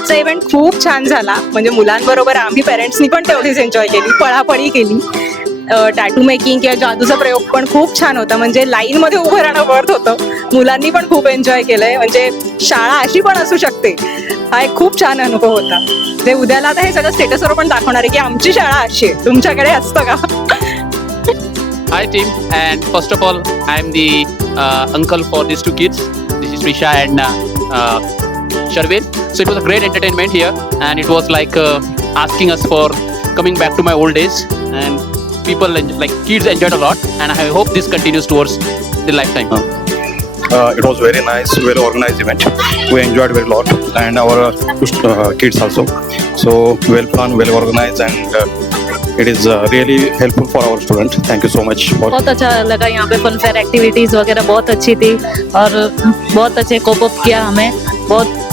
आजचा इव्हेंट खूप छान झाला. म्हणजे मुलांबरोबर आम्ही पेरेंट्सनी पण तेवढीच एन्जॉय केली, पळापळी केली. टॅटू मेकिंग किंवा जादूचा प्रयोग पण खूप छान होता. म्हणजे लाईनमध्ये उभं राहणं वर्थ होतं. मुलांनी पण खूप एन्जॉय केलंय. म्हणजे शाळा अशी पण असू शकते, हा एक खूप छान अनुभव होता. जे उद्याला आता हे सगळं स्टेटसवर पण दाखवणार आहे की आमची शाळा अशी आहे. तुमच्याकडे असतं का? Hi team, and first of all, I am the uncle for these two kids. This is Risha and Sharvin. So it was a great entertainment here, and it was like asking us for coming back to my old days, and people like kids enjoyed a lot, and I hope this continues towards the lifetime. It was very nice, well organized event. We enjoyed very lot, and our kids also. So well planned, well organized, and it is really helpful for our student. Thank you so much. बहुत अच्छा लगा यहाँ पे fun fair activities वगैरह बहुत अच्छी थी और बहुत अच्छे कोप अप किया हमें. बहुत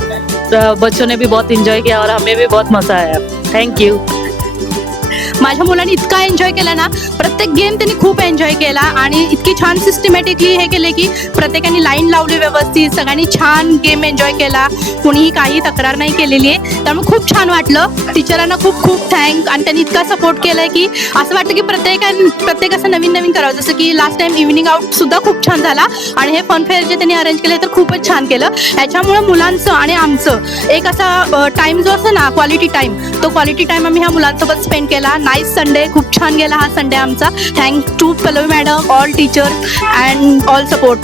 बच्चों ने भी बहुत एंजॉय किया और हमें भी बहुत मजा आया. Thank you. माझ्या मुलांनी इतका एन्जॉय केला ना, प्रत्येक गेम त्यांनी खूप एन्जॉय केला आणि इतकी छान सिस्टमॅटिकली हे केले की प्रत्येकाने लाईन लावली व्यवस्थित, सगळ्यांनी छान गेम एन्जॉय केला, कुणीही काही तक्रार नाही केलेली आहे. त्यामुळे खूप छान वाटलं. टीचरांना खूप खूप थँक. आणि त्यांनी इतका सपोर्ट केलाय की असं वाटतं की प्रत्येक असं नवीन नवीन करावं. जसं की लास्ट टाइम इव्हिनिंग आउट सुद्धा खूप छान झाला आणि हे फन फेअर जे त्यांनी अरेंज केले तर खूपच छान केलं. ह्याच्यामुळे मुलांचं आणि आमचं एक असा टाइम जो असतो ना, क्वालिटी टाइम, तो क्वालिटी टाइम आम्ही ह्या मुलांसोबत स्पेंड केला. नाईस संडे, खूप छान गेला हा संडे आमचा. Thanks to Pallavi madam, all teachers and all support.